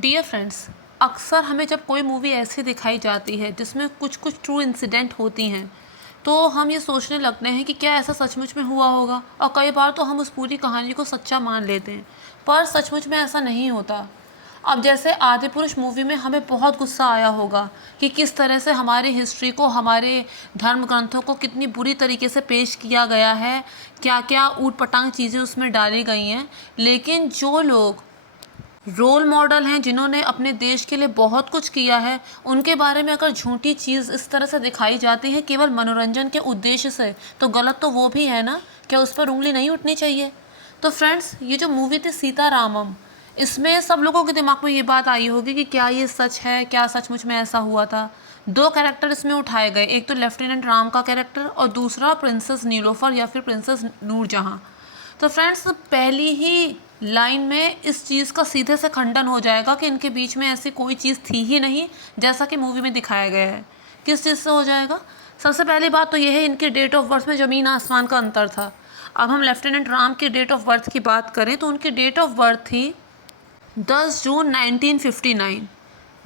Dear friends, अक्सर हमें जब कोई मूवी ऐसी दिखाई जाती है जिसमें कुछ कुछ ट्रू इंसिडेंट होती हैं, तो हम ये सोचने लगते हैं कि क्या ऐसा सचमुच में हुआ होगा। और कई बार तो हम उस पूरी कहानी को सच्चा मान लेते हैं, पर सचमुच में ऐसा नहीं होता। अब जैसे आदिपुरुष मूवी में हमें बहुत गुस्सा आया होगा कि किस तरह से हमारी हिस्ट्री को, हमारे धर्म ग्रंथों को कितनी बुरी तरीके से पेश किया गया है, क्या क्या ऊट पटांग चीज़ें उसमें डाली गई हैं। लेकिन जो लोग रोल मॉडल हैं, जिन्होंने अपने देश के लिए बहुत कुछ किया है, उनके बारे में अगर झूठी चीज़ इस तरह से दिखाई जाती है केवल मनोरंजन के उद्देश्य से, तो गलत तो वो भी है ना। क्या उस पर उंगली नहीं उठनी चाहिए? तो फ्रेंड्स, ये जो मूवी थी सीतारामम, इसमें सब लोगों के दिमाग में ये बात आई होगी कि क्या ये सच है, क्या सचमुच में ऐसा हुआ था। दो कैरेक्टर इसमें उठाए गए, एक तो लेफ्टिनेंट राम का कैरेक्टर और दूसरा प्रिंसेस नीलोफर या फिर प्रिंसेस नूरजहाँ। तो फ्रेंड्स, पहली ही लाइन में इस चीज़ का सीधे से खंडन हो जाएगा कि इनके बीच में ऐसी कोई चीज़ थी ही नहीं जैसा कि मूवी में दिखाया गया है। किस चीज़ से हो जाएगा? सबसे पहली बात तो यह है, इनके डेट ऑफ बर्थ में ज़मीन आसमान का अंतर था। अब हम लेफ्टिनेंट राम की डेट ऑफ बर्थ की बात करें तो उनकी डेट ऑफ बर्थ थी 10 जून 1959।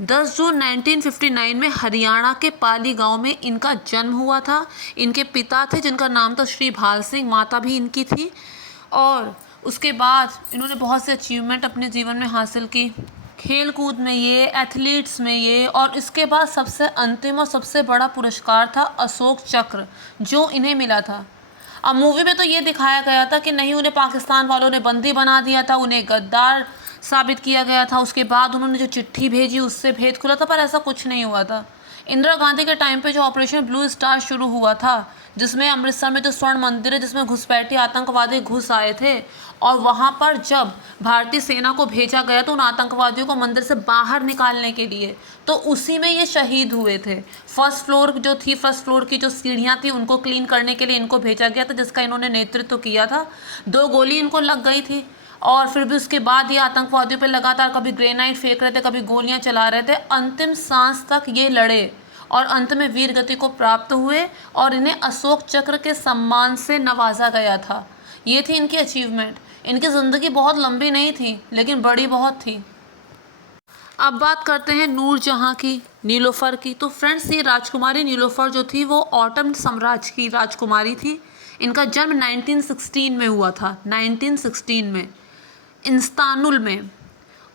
10 जून 1959 में हरियाणा के पाली गांव में इनका जन्म हुआ था। इनके पिता थे जिनका नाम था श्री भाल सिंह, माता भी इनकी थी। और उसके बाद इन्होंने बहुत से अचीवमेंट अपने जीवन में हासिल की, खेल कूद में ये, एथलीट्स में ये। और इसके बाद सबसे अंतिम और सबसे बड़ा पुरस्कार था अशोक चक्र, जो इन्हें मिला था। अब मूवी में तो ये दिखाया गया था कि नहीं, उन्हें पाकिस्तान वालों ने बंदी बना दिया था, उन्हें गद्दार साबित किया गया था। उसके बाद उन्होंने जो चिट्ठी भेजी उससे भेद खुला था, पर ऐसा कुछ नहीं हुआ था। इंदिरा गांधी के टाइम पे जो ऑपरेशन ब्लू स्टार शुरू हुआ था, जिसमें अमृतसर में जो स्वर्ण मंदिर है, जिसमें घुसपैठी आतंकवादी घुस आए थे, और वहाँ पर जब भारतीय सेना को भेजा गया तो उन आतंकवादियों को मंदिर से बाहर निकालने के लिए, तो उसी में ये शहीद हुए थे। फर्स्ट फ्लोर की जो सीढ़ियाँ थी उनको क्लीन करने के लिए इनको भेजा गया था, जिसका इन्होंने नेतृत्व किया था। 2 गोली इनको लग गई थी, और फिर भी उसके बाद ये आतंकवादियों पर लगातार कभी ग्रेनाइट फेंक रहे थे, कभी गोलियां चला रहे थे। अंतिम सांस तक ये लड़े और अंत में वीर गति को प्राप्त हुए और इन्हें अशोक चक्र के सम्मान से नवाजा गया था। ये थी इनकी अचीवमेंट। इनकी ज़िंदगी बहुत लंबी नहीं थी, लेकिन बड़ी बहुत थी। अब बात करते हैं नूरजहाँ की, नीलोफर की। तो फ्रेंड्स, ये राजकुमारी नीलोफर जो थी वो ऑटम साम्राज्य की राजकुमारी थी। इनका जन्म 1916 में हुआ था, 1916 में इस्तानुल में।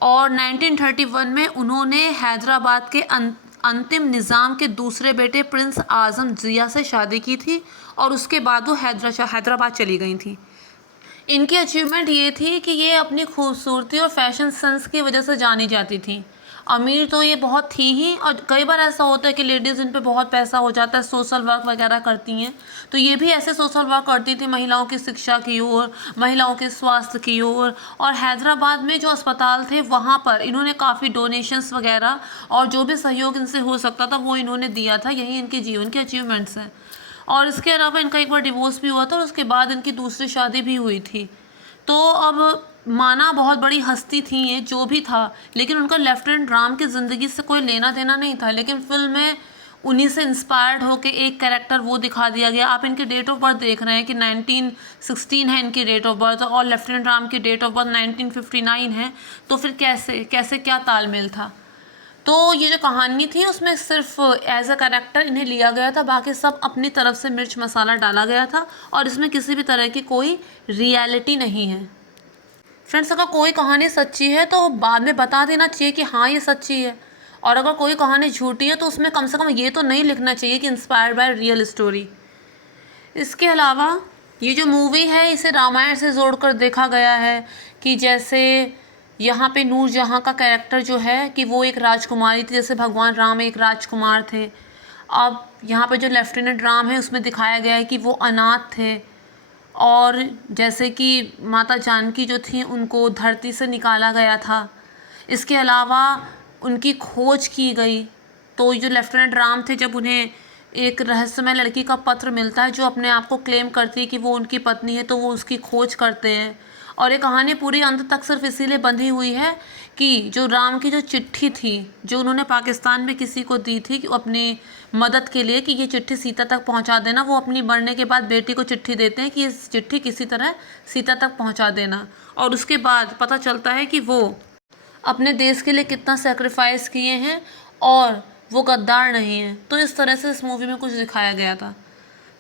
और 1931 में उन्होंने हैदराबाद के अंतिम निज़ाम के दूसरे बेटे प्रिंस आज़म जिया से शादी की थी, और उसके बाद वो हैदराबाद चली गई थी। इनकी अचीवमेंट ये थी कि ये अपनी खूबसूरती और फैशन सेंस की वजह से जानी जाती थी। अमीर तो ये बहुत थी ही, और कई बार ऐसा होता है कि लेडीज़ इन पे बहुत पैसा हो जाता है, सोशल वर्क वगैरह करती हैं, तो ये भी ऐसे सोशल वर्क करती थी महिलाओं की शिक्षा की ओर, महिलाओं के स्वास्थ्य की ओर। और हैदराबाद में जो अस्पताल थे वहाँ पर इन्होंने काफ़ी डोनेशंस वगैरह और जो भी सहयोग इनसे हो सकता था वो इन्होंने दिया था। यही इनके जीवन के अचीवमेंट्स हैं। और इसके अलावा इनका एक बार डिवोर्स भी हुआ था और उसके बाद इनकी दूसरी शादी भी हुई थी। तो अब माना बहुत बड़ी हस्ती थी ये, जो भी था, लेकिन उनका लेफ्टिनेंट राम की ज़िंदगी से कोई लेना देना नहीं था। लेकिन फिल्म में उन्हीं से इंस्पायर्ड होकर एक कैरेक्टर वो दिखा दिया गया। आप इनके डेट ऑफ बर्थ देख रहे हैं कि 1916 है इनकी डेट ऑफ बर्थ, और लेफ्टिनेंट राम की डेट ऑफ बर्थ 1959 है। तो फिर कैसे कैसे क्या तालमेल था? तो ये जो कहानी थी उसमें सिर्फ एज अ कैरेक्टर इन्हें लिया गया था, बाकी सब अपनी तरफ से मिर्च मसाला डाला गया था, और इसमें किसी भी तरह की कोई रियलिटी नहीं है। फ्रेंड्स, अगर कोई कहानी सच्ची है तो बाद में बता देना चाहिए कि हाँ ये सच्ची है, और अगर कोई कहानी झूठी है तो उसमें कम से कम ये तो नहीं लिखना चाहिए कि इंस्पायर्ड बाय रियल स्टोरी। इसके अलावा ये जो मूवी है इसे रामायण से जोड़कर देखा गया है कि जैसे यहाँ पे नूरजहाँ का कैरेक्टर जो है कि वो एक राजकुमारी थी, जैसे भगवान राम एक राजकुमार थे। अब यहाँ पे जो लेफ्टिनेंट राम है उसमें दिखाया गया है कि वो अनाथ थे, और जैसे कि माता जानकी जो थी उनको धरती से निकाला गया था। इसके अलावा उनकी खोज की गई। तो जो लेफ्टिनेंट राम थे, जब उन्हें एक रहस्यमय लड़की का पत्र मिलता है जो अपने आप को क्लेम करती है कि वो उनकी पत्नी है, तो वो उसकी खोज करते हैं। और ये कहानी पूरी अंत तक सिर्फ इसीलिए बंधी हुई है कि जो राम की जो चिट्ठी थी जो उन्होंने पाकिस्तान में किसी को दी थी कि अपनी मदद के लिए कि ये चिट्ठी सीता तक पहुंचा देना, वो अपनी मरने के बाद बेटी को चिट्ठी देते हैं कि इस चिट्ठी किसी तरह सीता तक पहुंचा देना। और उसके बाद पता चलता है कि वो अपने देश के लिए कितना सेक्रीफाइस किए हैं और वो गद्दार नहीं है। तो इस तरह से इस मूवी में कुछ दिखाया गया था।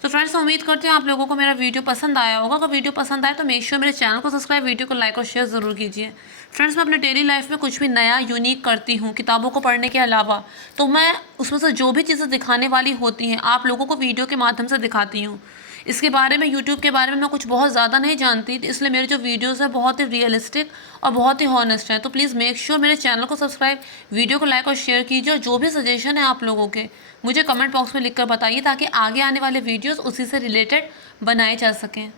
तो फ्रेंड्स, उम्मीद करते हैं आप लोगों को मेरा वीडियो पसंद आया होगा। अगर वीडियो पसंद आए तो मेक श्योर मेरे चैनल को सब्सक्राइब, वीडियो को लाइक और शेयर ज़रूर कीजिए। फ्रेंड्स, मैं अपने डेली लाइफ में कुछ भी नया यूनिक करती हूँ किताबों को पढ़ने के अलावा, तो मैं उसमें से जो भी चीज़ें दिखाने वाली होती हैं आप लोगों को वीडियो के माध्यम से दिखाती हूँ। इसके बारे में, यूट्यूब के बारे में मैं कुछ बहुत ज़्यादा नहीं जानती, इसलिए मेरे जो वीडियोज़ हैं बहुत ही रियलिस्टिक और बहुत ही हॉनेस्ट हैं। तो प्लीज़ मेक श्योर मेरे चैनल को सब्सक्राइब, वीडियो को लाइक और शेयर कीजिए, और जो भी सजेशन है आप लोगों के मुझे कमेंट बॉक्स में लिखकर बताइए, ताकि आगे आने वाले वीडियोज़ उसी से रिलेटेड बनाए जा सकें।